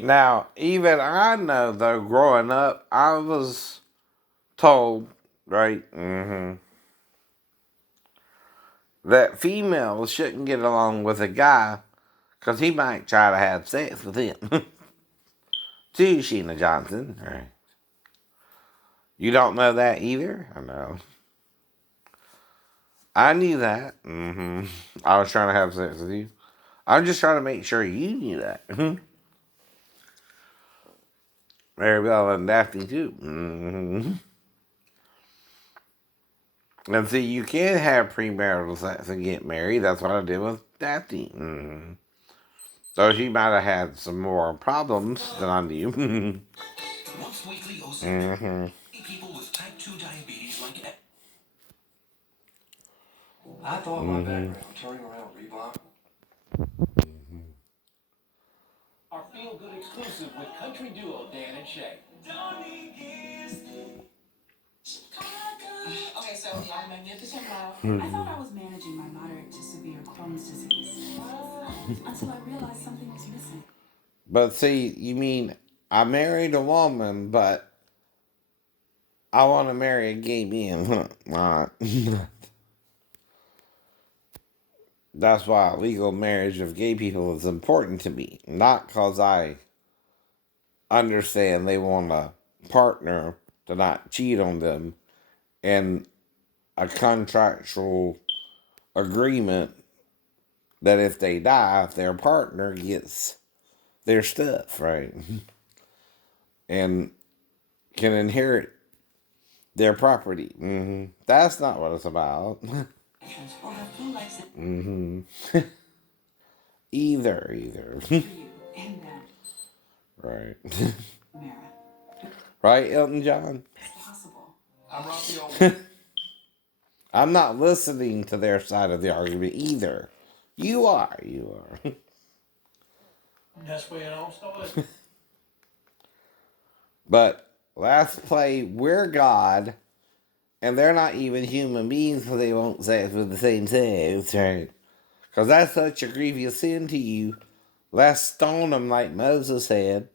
Now, even I know, though, growing up, I was told, right, that females shouldn't get along with a guy because he might try to have sex with him. To Sheena Johnson. Right. You don't know that either? I know. I knew that. I was trying to have sex with you. I'm just trying to make sure you knew that. Maribel and Daphne, too. And see, you can have premarital sex and get married. That's what I did with Daphne. So she might have had some more problems than I knew. People with type 2 diabetes like I thought my background turning around Reebok. Our feel good exclusive with country duo Dan and Shay. Okay, so I'm magnificent love. I thought I was managing my moderate to severe Crohn's disease until I realized something was missing. But see, you mean I married a woman, but I want to marry a gay man. That's why legal marriage of gay people is important to me. Not because I understand they want a partner to not cheat on them and a contractual agreement that if they die, their partner gets their stuff, right? And can inherit their property. That's not what it's about. Either. Right. Right, Elton John? I'm not listening to their side of the argument either. You are. That's where it all started. But let's play We're God, and they're not even human beings, so they won't sex with the same sex, right? Because that's such a grievous sin to you. Let's stone them like Moses said.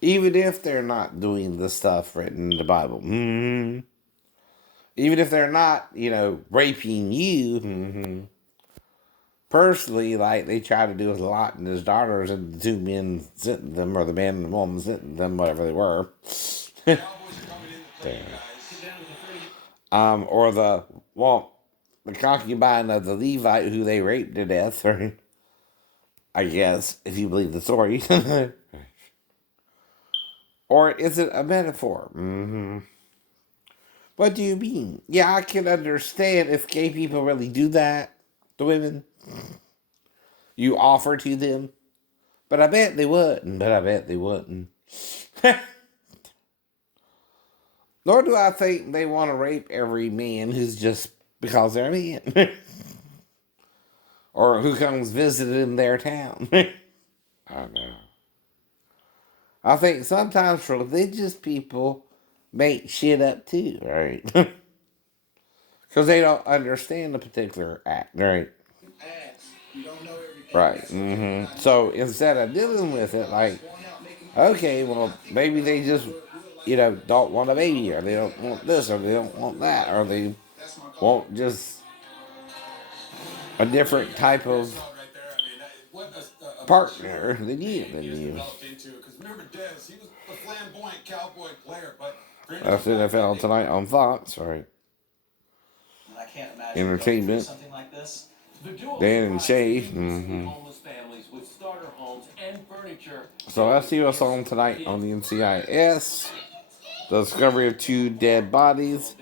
Even if they're not doing the stuff written in the Bible. Even if they're not, raping you. Personally, like they try to do with Lot and his daughters, and the two men sent them, or the man and the woman sent them, whatever they were. Or the concubine of the Levite who they raped to death, or I guess, if you believe the story. Or is it a metaphor? What do you mean? Yeah, I can understand if gay people really do that to women. You offer to them. But I bet they wouldn't. Nor do I think they want to rape every man who's just because they're a man. Or who comes visiting their town. I know. I think sometimes religious people make shit up too, right? Because they don't understand the particular act, right? Right. So instead of dealing with it, like, okay, well, maybe they just, don't want a baby, or they don't want this, or they don't want that, or they want just a different type of partner than you. That's NFL tonight on Fox, right? Entertainment. Dan and Shay. So let's see what's on tonight on the NCIS. The discovery of two dead bodies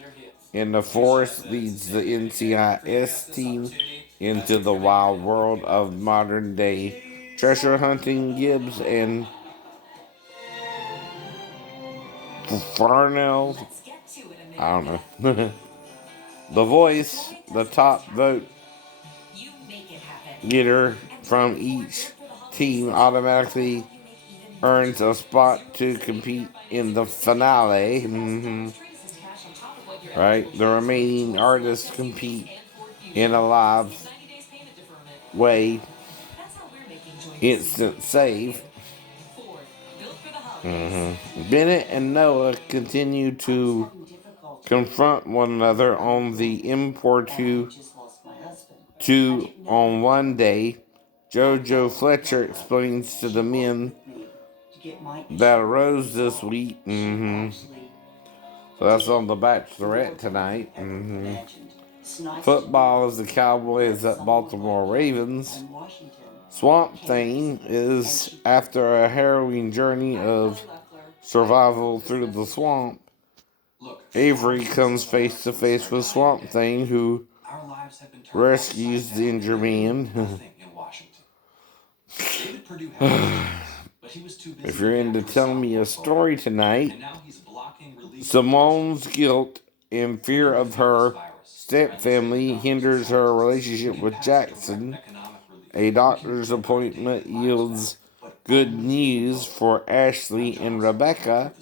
in the forest leads the NCIS team into the wild world of modern day treasure hunting. Gibbs and Farnell. I don't know. The Voice, the top vote getter from each team, automatically earns a spot to compete in the finale. Right? The remaining artists compete in a live way instant save. Bennett and Noah continue to confront one another on the M42 on one day. Jojo Fletcher explains to the men that arose this week. So that's on The Bachelorette tonight. Football is the Cowboys at Baltimore Ravens. Swamp Thing is after a harrowing journey of survival through the swamp. Avery comes face to face with Swamp Thing, who rescues the injured man. If you're into telling me a story tonight, Simone's guilt and fear of her stepfamily hinders her relationship with Jackson. A doctor's appointment yields good news for Ashley and Rebecca.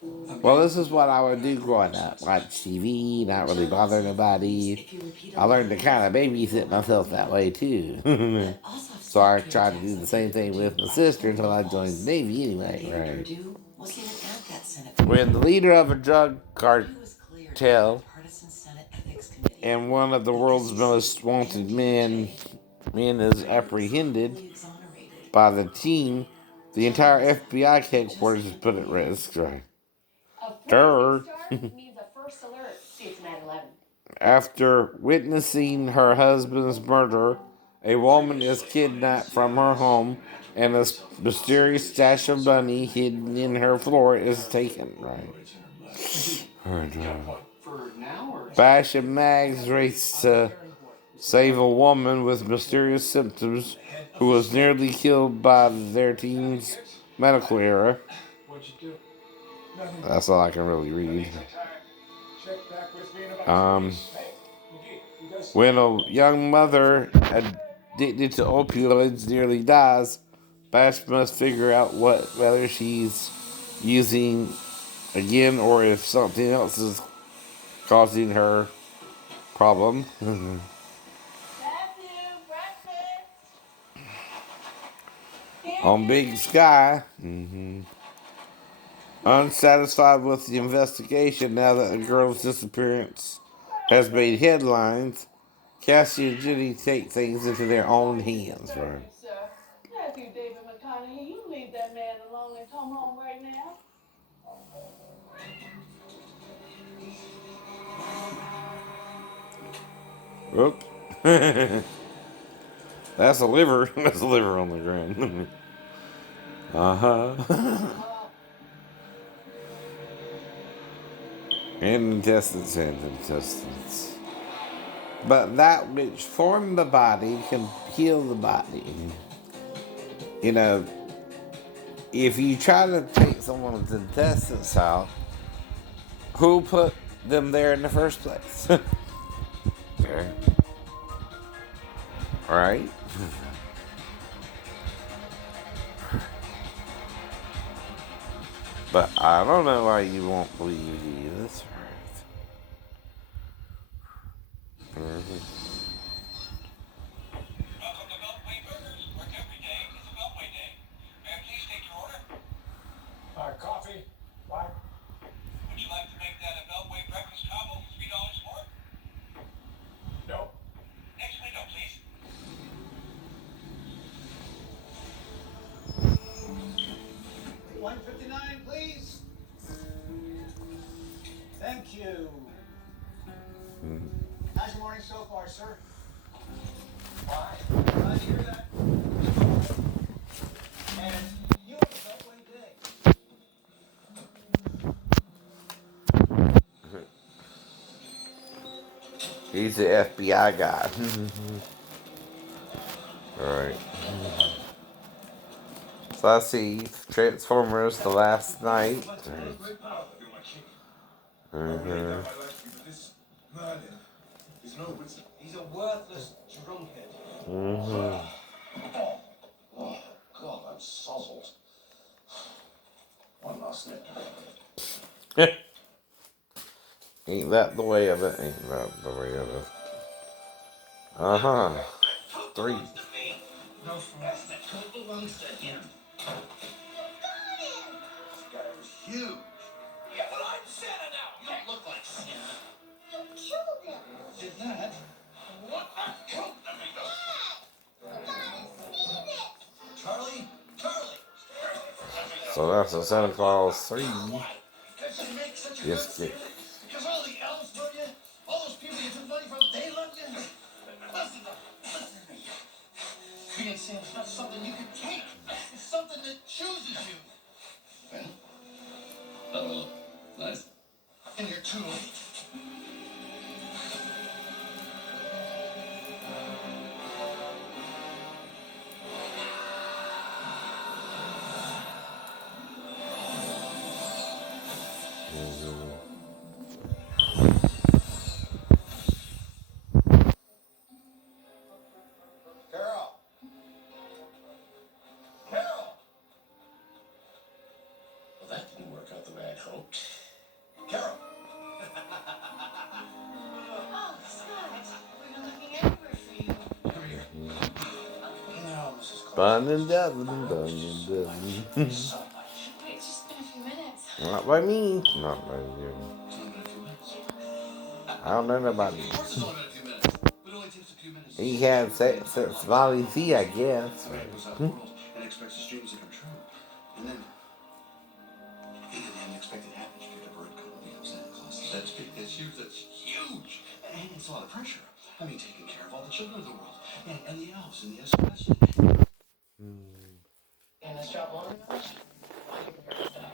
Well, this is what I would do growing up. Watch TV, not really bother nobody. I learned to kind of babysit myself that way, too. So I tried to do the same thing with my sister until I joined the Navy anyway, right? When the leader of a drug cartel and one of the world's most wanted men is apprehended by the team, the entire FBI headquarters is put at risk, right? Durr. After witnessing her husband's murder, a woman is kidnapped from her home and a mysterious stash of money hidden in her floor is taken. Right. Bash and Mags race to save a woman with mysterious symptoms who was nearly killed by their team's medical error. That's all I can really read. When a young mother addicted to opioids nearly dies, Bash must figure out whether she's using again or if something else is causing her problem. On Big Sky, unsatisfied with the investigation now that the girl's disappearance has made headlines, Cassie and Jenny take things into their own hands, right? Matthew David McConaughey, you leave that man alone and come home right now. Whoop. That's a liver. That's a liver on the ground. And intestines. But that which formed the body can heal the body. You know, if you try to take someone's intestines out, who put them there in the first place? Okay. Right? But I don't know why you won't believe this. Right? Coffee? What? Would you like to make that a Beltway breakfast combo for $3 more? No. Next window, please. $1.59, please. Thank you. How's your morning so far, sir? Fine. Glad to hear that. And you have a Beltway day. He's the FBI guy. Alright. So I see Transformers The Last Night. He's a worthless drunkard. Oh, God, I'm sozzled. One last nip. Ain't that the way of it? Ain't that the way of it? 3. No, that's the coat belongs to him. This guy was huge. Yeah, but I'm Santa now. You don't look like Santa. You killed him. Did that? What a coat, amigo. Charlie? Charlie! So that's a Santa Claus 3 Because you make such a good gift Santa? kit. Because all the elves love you? All those people you took money from, they love you? Listen to me. Being Santa's not something you can take. It's something that chooses you. Well, oh, nice. And you're too late. Carol! Carol! Well, that didn't work out the way I'd hoped. Carol! Oh, Scott, we've been looking everywhere for you. Come here. No, Mrs. Claus. Fun and done. So much. Wait, it's just been a few minutes. Not by me. Not by you. It's only been a few minutes. I don't know nobody. Of course it's only been a few minutes. It only takes a few minutes. He had since Molly Z, I guess. A man goes out in the world and expects his dreams to come true. And then the unexpected happens. You get a bird code and become Santa Claus. That's big, that's huge, that's huge. And it's a lot of pressure. I mean, taking care of all the children of the world. And the elves and the especially. And this job long enough? I can prepare stuff.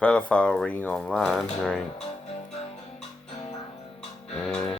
Pedophile ring online. There ain't